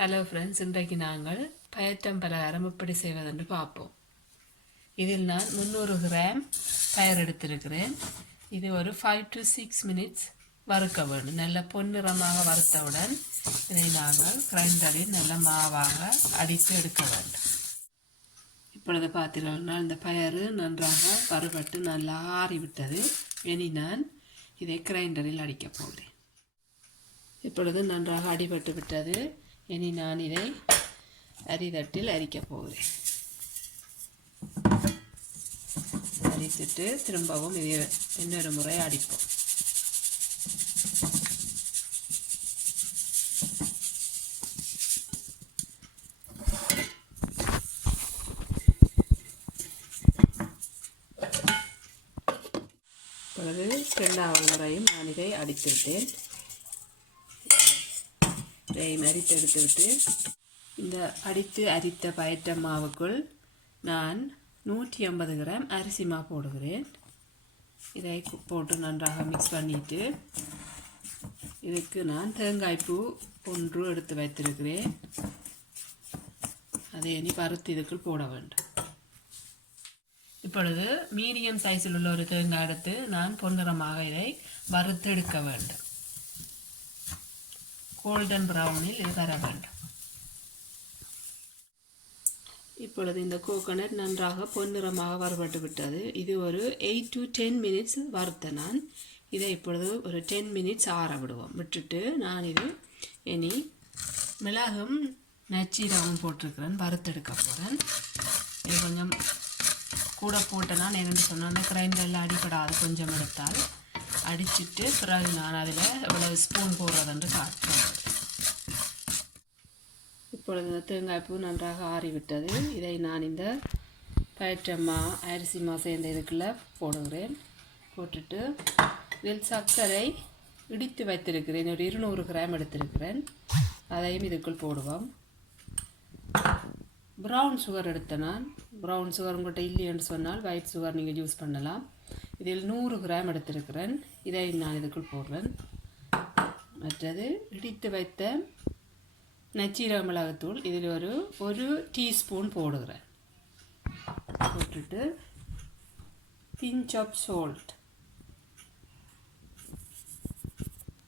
Hello friends, இன்றைக்கு நாங்கள் பயத்தம் பலகாரம் எப்படி செய்வதென்று பார்ப்போம். இதில் நான் 300 கிராம் பயர் எடுத்திருக்கிறேன். இது ஒரு 5 to 6 minutes வறுக்க வேண்டும். நல்ல பொன்னிறமாக வறுத்தவுடன் இதை நாங்கள் கிரைண்டரில் நல்ல மாவாக அடித்து எடுக்க வேண்டும். இப்பொழுது பார்த்தீங்கன்னா இந்த பயறு நன்றாக வறுபட்டு நல்லா ஆறிவிட்டது. இனி நான் இதை கிரைண்டரில் அடிக்கப் போகிறேன். இப்பொழுது நன்றாக அடிபட்டு விட்டது. இனி நான் இதை அரிதட்டில் அரிக்கப் போகிறேன். அரித்துட்டு திரும்பவும் இதை இன்னொரு முறை அடிப்போம். பிறகு 2வது முறையும் நான் இதை அடித்துவிட்டேன். இதையும் அரித்து எடுத்துவிட்டு இந்த அரித்த பயற்ற மாவுக்குள் நான் 150 கிராம் அரிசி மாவு போடுகிறேன். இதை போட்டு நன்றாக மிக்ஸ் பண்ணிட்டு இதுக்கு நான் தேங்காய் பூ 1 எடுத்து வைத்திருக்கிறேன். அதை இனி பருத்தி இதுக்குள் போட வேண்டும். இப்பொழுது மீடியம் சைஸில் உள்ள ஒரு தேங்காய் எடுத்து நான் பொன்னிறமாக இதை வறுத்து எடுக்க வேண்டும். கோல்டன் ப்ரௌனில் இது வர வேண்டும். இப்பொழுது இந்த கோகோனட் நன்றாக பொன்னிறமாக வறுபட்டு விட்டது. இது ஒரு 8 to 10 minutes வறுத்த நான் இதை இப்பொழுது ஒரு 10 minutes ஆற விடுவோம். விட்டுட்டு நான் இது இனி மிளகும் நச்சீரகம் போட்டிருக்கிறேன், வறுத்தெடுக்க போகிறேன். இது கொஞ்சம் கூட போட்டேன்னா என்னென்னு சொன்னால் கிரைண்டரில் அடிப்படாது. கொஞ்சம் எடுத்தால் அடிச்சுட்டு பிறகு நான் அதில் எவ்வளவு ஸ்பூன் போடுறதுன்று காட்டுறேன். இப்பொழுது தேங்காய் பூ நன்றாக ஆறிவிட்டது. இதை நான் இந்த பயற்றம்மா அரிசி மா சேர்ந்த இதுக்குள்ளே போடுகிறேன். போட்டுட்டு இதில் சர்க்கரை இடித்து வைத்திருக்கிறேன். ஒரு 200 கிராம் எடுத்திருக்கிறேன். அதையும் இதுக்குள் போடுவோம். ப்ரௌன் சுகர் எடுத்த நான் ப்ரௌன் சுகர் உங்கள்கிட்ட இல்லைன்னு சொன்னால் ஒயிட் சுகர் நீங்கள் யூஸ் பண்ணலாம். இதில் 100 கிராம் எடுத்திருக்கிறேன். இதை நான் இதுக்குள் போடுறேன். மற்றது இடித்து வைத்த நச்சீரக மிளகுத்தூள் இதில் ஒரு டீஸ்பூன் போடுகிறேன். போட்டுட்டு பிஞ்ச் ஆஃப் சால்ட்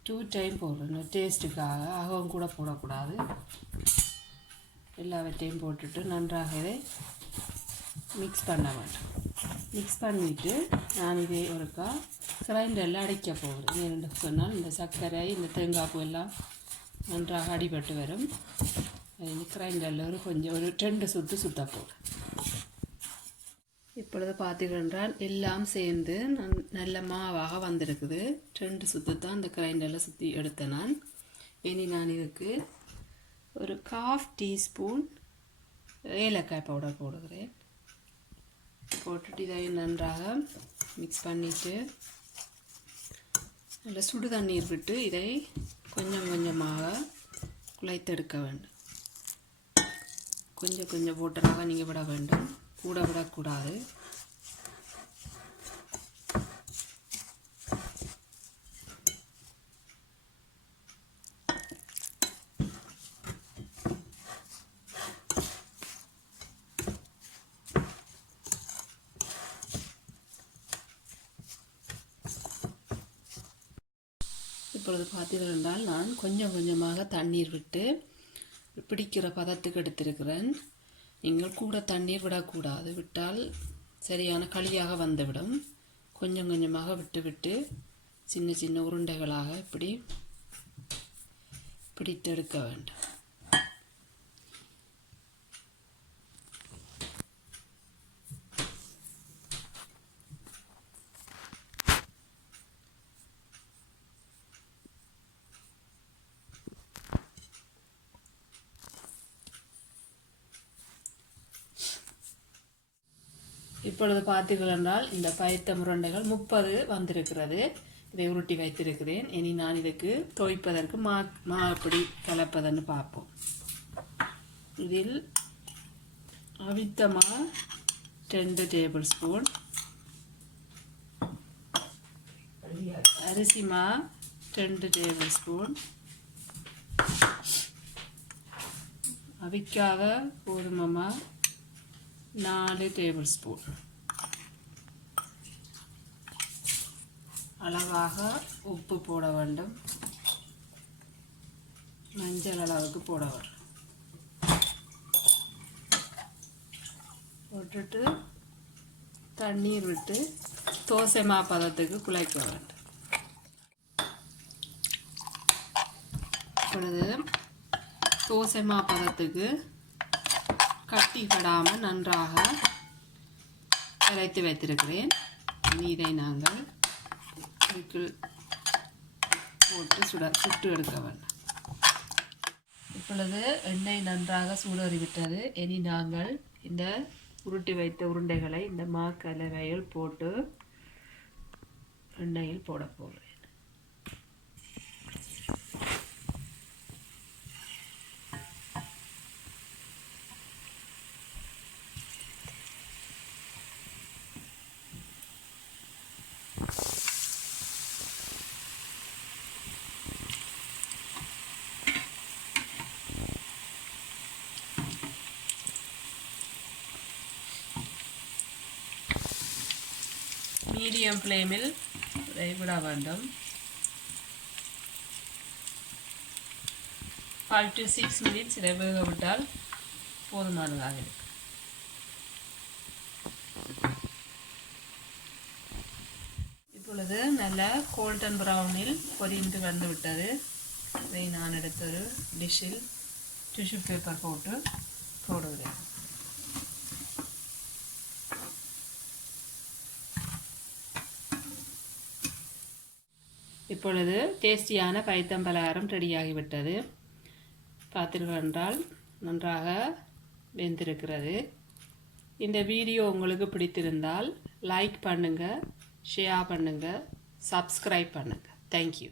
2 டைம் போடுறேன். டேஸ்ட்டுக்காக அகவும் கூட போடக்கூடாது. எல்லாவற்றையும் போட்டுட்டு நன்றாக இதை மிக்ஸ் பண்ண வேண்டும். மிக்ஸ் பண்ணிவிட்டு நான் இதை ஒருக்கா கிரைண்டரில் அடைக்க போகிறேன். ஏன்னு சொன்னால் இந்த சர்க்கரை இந்த தேங்காய் பூ எல்லாம் நன்றாக அடிபட்டு வரும். கிரைண்டரில் கொஞ்சம் ஒரு 2 சுற்று சுற்ற போகிறேன். இப்பொழுது பார்த்தீர்கள் என்றால் எல்லாம் சேர்ந்து நல்ல மாவாக வந்திருக்குது. 2 சுற்று தான் இந்த கிரைண்டரில் சுற்றி எடுத்தேன் நான். இனி நான் இதுக்கு ஒரு 1/2 டீஸ்பூன் ஏலக்காய் பவுடர் போடுகிறேன். போட்டுட்டு இதை நன்றாக மிக்ஸ் பண்ணிவிட்டு நல்ல சுடு தண்ணீர் விட்டு இதை கொஞ்சம் கொஞ்சமாக குழைத்தெடுக்க வேண்டும். கொஞ்சம் கொஞ்சம் போட்டனாக நீங்கள் விட வேண்டும், கூட விடக்கூடாது. இப்பொழுது பார்த்தீர்கள் என்றால் நான் கொஞ்சம் கொஞ்சமாக தண்ணீர் விட்டு பிடிக்கிற பதத்துக்கு எடுத்திருக்கிறேன். நீங்கள் கூட தண்ணீர் விடக்கூடாது, விட்டால் சரியான களியாக வந்துவிடும். கொஞ்சம் கொஞ்சமாக விட்டு விட்டு சின்ன சின்ன உருண்டைகளாக இப்படி பிடித்தெடுக்க வேண்டும். இப்பொழுது பார்த்தீர்கள் என்றால் இந்த பயத்த உருண்டைகள் 30 வந்திருக்கிறது. இதை உருட்டி வைத்திருக்கிறேன். இனி நான் இதுக்கு துவைப்பதற்கு மா எப்படி கலப்பதுன்னு பார்ப்போம். இதில் அவித்த மா 2 டேபிள் ஸ்பூன், அரிசி மா 2 டேபிள் ஸ்பூன், அவிக்காத கோதுமை மா 4 டேபிள் ஸ்பூன். அளவாக உப்பு போட வேண்டும். மஞ்சள் அளவுக்கு போட வேண்டும். போட்டுட்டு தண்ணீர் விட்டு தோசை மா பதத்துக்கு குழைக்க வேண்டும். இப்பொழுது தோசை மா பதத்துக்கு கட்டி படாமல் நன்றாக கரைத்து வைத்திருக்கிறேன். இதை நாங்கள் இதுக்கு போட்டு சுட்டு எடுக்க வேண்டும். இப்பொழுது எண்ணெய் நன்றாக சூடறிவிட்டது. இனி நாங்கள் இந்த உருட்டி வைத்த உருண்டைகளை இந்த மாக்கலவையில் போட்டு எண்ணெயில் போட போகிறேன். மீடியம் ஃப்ளேமில் விட வேண்டும். 5 to 6 minutes இதை வேக விட்டால் போதுமானதாக இருக்கும். இப்பொழுது நல்ல கோல்டன் ப்ரௌனில் பொரிந்து வந்து விட்டது. இதை நான் எடுத்த ஒரு டிஷ்ஷில் டிஷ்யூ பேப்பர் போட்டு போடுகிறேன். இப்பொழுது டேஸ்டியான பைத்தம் பலகாரம் ரெடியாகிவிட்டது. பார்த்தீர்கள் என்றால் நன்றாக வெந்திருக்கிறது. இந்த வீடியோ உங்களுக்கு பிடித்திருந்தால் லைக் பண்ணுங்கள், ஷேர் பண்ணுங்கள், சப்ஸ்கிரைப் பண்ணுங்கள். தேங்க்யூ.